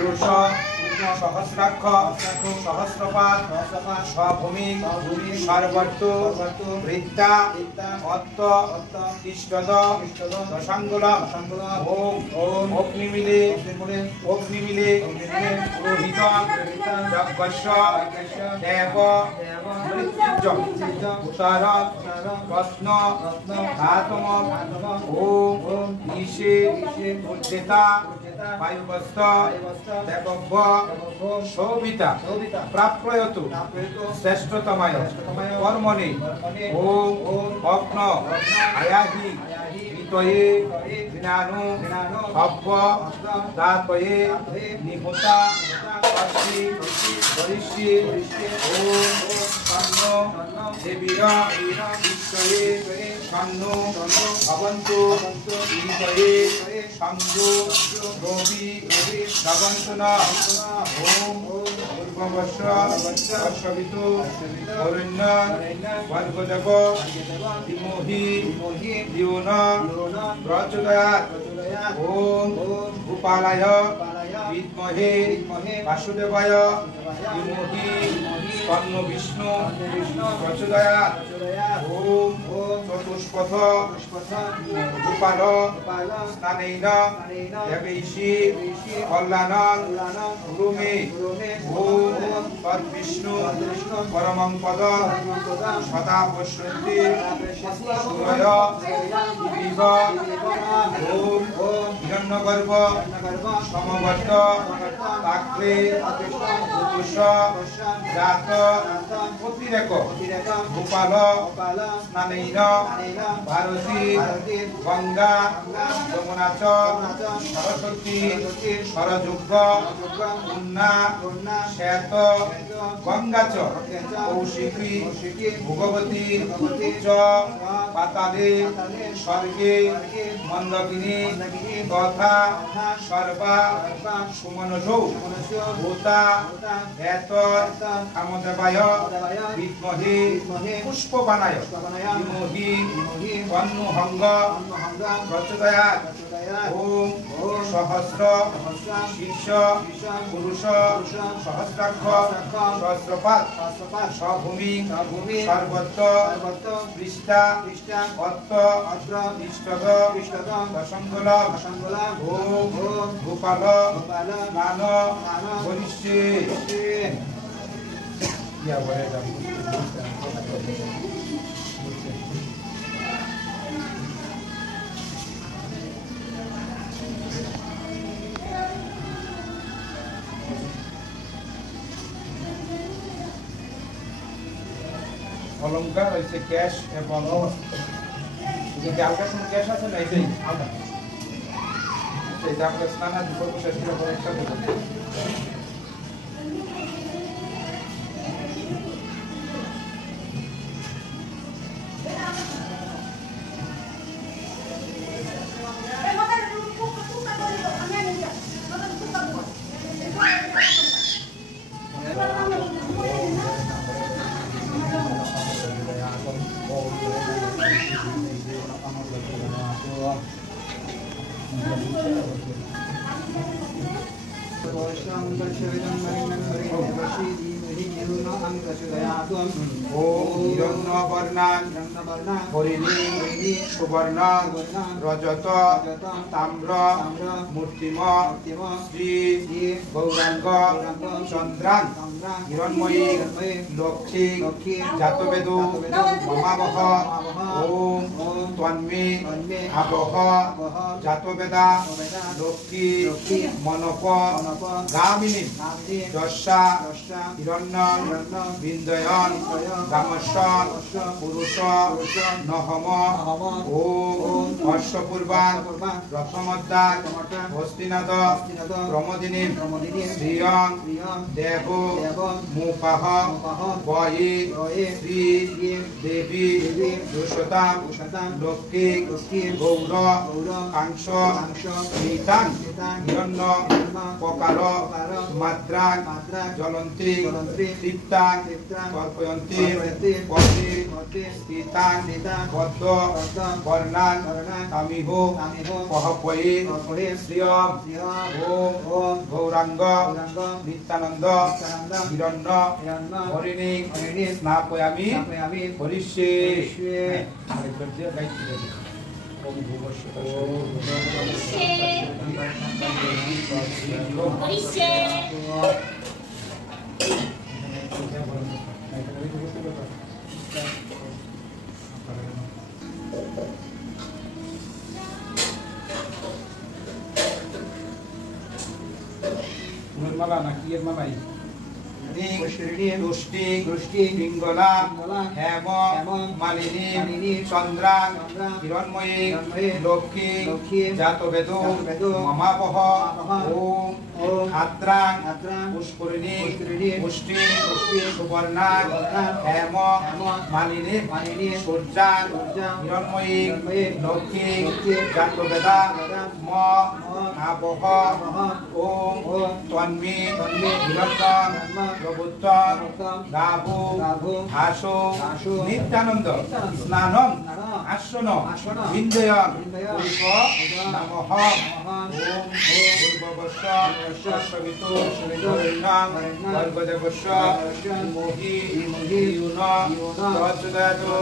পুরুষ সহস্রাক্ষ সহস্রপাদ স্বভূমি সর্বর্ত বৃত্তা অত্ত ইষ্টদ দশাঙ্গুলম ওম অগ্নিমিলে পুরোহিত যজ্ঞস্য দেব মৃত্যুঞ্জয় উত্তর রত্ন ধাতম ওম ঈশে উজ্জেতা বায়ুবস্ত দেবব্য শোভিতা প্রাপ্যয়তু শ্রেষ্ঠতমায় কর্মণি ওম অগ্ন আয়াহি বিতয়ে বিনানু হব্য দাতয়ে নিহুতা অর্ষি বরিষ্যে ওম সন্ন দেবীর বিশ্বয়ে সন্নো ভবন্তু বিতয়ে সঙ্গো রবি ভবন্তু ন ওম পূর্ববর্ষ বর্ষবিতু অরণ্য বর্গদেব বিমোহি দিওন প্রচোদয়াৎ ওম গোপালায় বিদ্মহে বাসুদেবায় ধীমহি তন্ন বিষ্ণু প্রচোদয়াৎ ওম চতুষ্পথ গোপাল স্নানেন দেবৈষী কল্যাণং গুরুমে ওম তদ্বিষ্ণু পরমং পদ সদা পশ্যন্তি সূরয় দিবিব ওম হিরণ্যগর্ভ সমবর্ত তাক্রে চতুষ জাত অতিরেক গোপাল স্নানেন ভারতী গঙ্গা যমুনা চ সরস্বতী সরযুগ পূর্ণা শ্বেত গঙ্গা চ কৌশিকী ভগবতী চ পাতালে স্বর্গে মন্দকিনী তথা সর্বা সুমনসৌ ভূতা এত কামদেবায় বিদ্মহে পুষ্পবানায় ধীমহি তন্নুহঙ্গ প্রচোদয়াৎ ওম সহস্র শীর্ষ পুরুষ সহস্রাক্ষ সহস্রপাদ স্বভূমি সর্বত্র পৃষ্ঠা অত্ত ইষ্টদ দশঙ্গুলম ওম গোপাল স্নান বরিষ্যে অলঙ্কার হয়েছে ক্যাশ এবং ক্যালকাশন ক্যাশ আছে না এটাই সেটা আমরা স্নানাদি করবো শেষ করে একসাথে করবো সুবর্ণ রজত তাম্র মূর্তিম শ্রী গৌরাঙ্গ চন্দ্রান হিরণ্ময়ী লক্ষ্মী জাতবেদু মমাবহ ওম তন্মে আবহ জাতবেদা লক্ষ্মী মনপ গামিনী যশা হিরণ্য বিন্দয়ন গামস্বন পুরুষ নহম ওম হর্ষপূর্বান রথমদ্দান হস্তিনাদ প্রমোদিনী শ্রিয়ং দেব মুপাহ বয়ে শ্রী দেবী দুশতাম লক্ষ্মী গৌর কাংস নিতাং হিরণ্য পকার মাদ্রাং জ্বলন্তী তৃপ্তাং তর্পয়ন্তি পতি স্থিতাং বদ্ধ বর্ণাং তামিহ পহপয়ি শ্রিয়ম ওম গৌরাঙ্গ নিত্যানন্দ হিরণ্য হরিণী স্নাপয়ামি হরিষ্যে মালা নাকি এর মালাই তুষ্টি পিঙ্গলা হেম মালিনী চন্দ্রাং হিরণ্ময়ী লক্ষ্মী জাতবেদ মমাবহ ওম আদ্রাং পুষ্করিণী পুষ্টি সুবর্ণাং হেম মালিনী সূর্যাং হিরণ্ময়ী লক্ষ্মী জাতবেদা ম আবহ ওম তন্মী হিরণ্যং প্রভুত্বং গাভু হাসো নিত্যানন্দ স্নানং আসন বিন্দয়ং পুষ্প নমঃ ওম পূর্ববস্য সবিতু বরেণ্যং ভর্গদেবস্য মোহি ইউন তৎসদাতু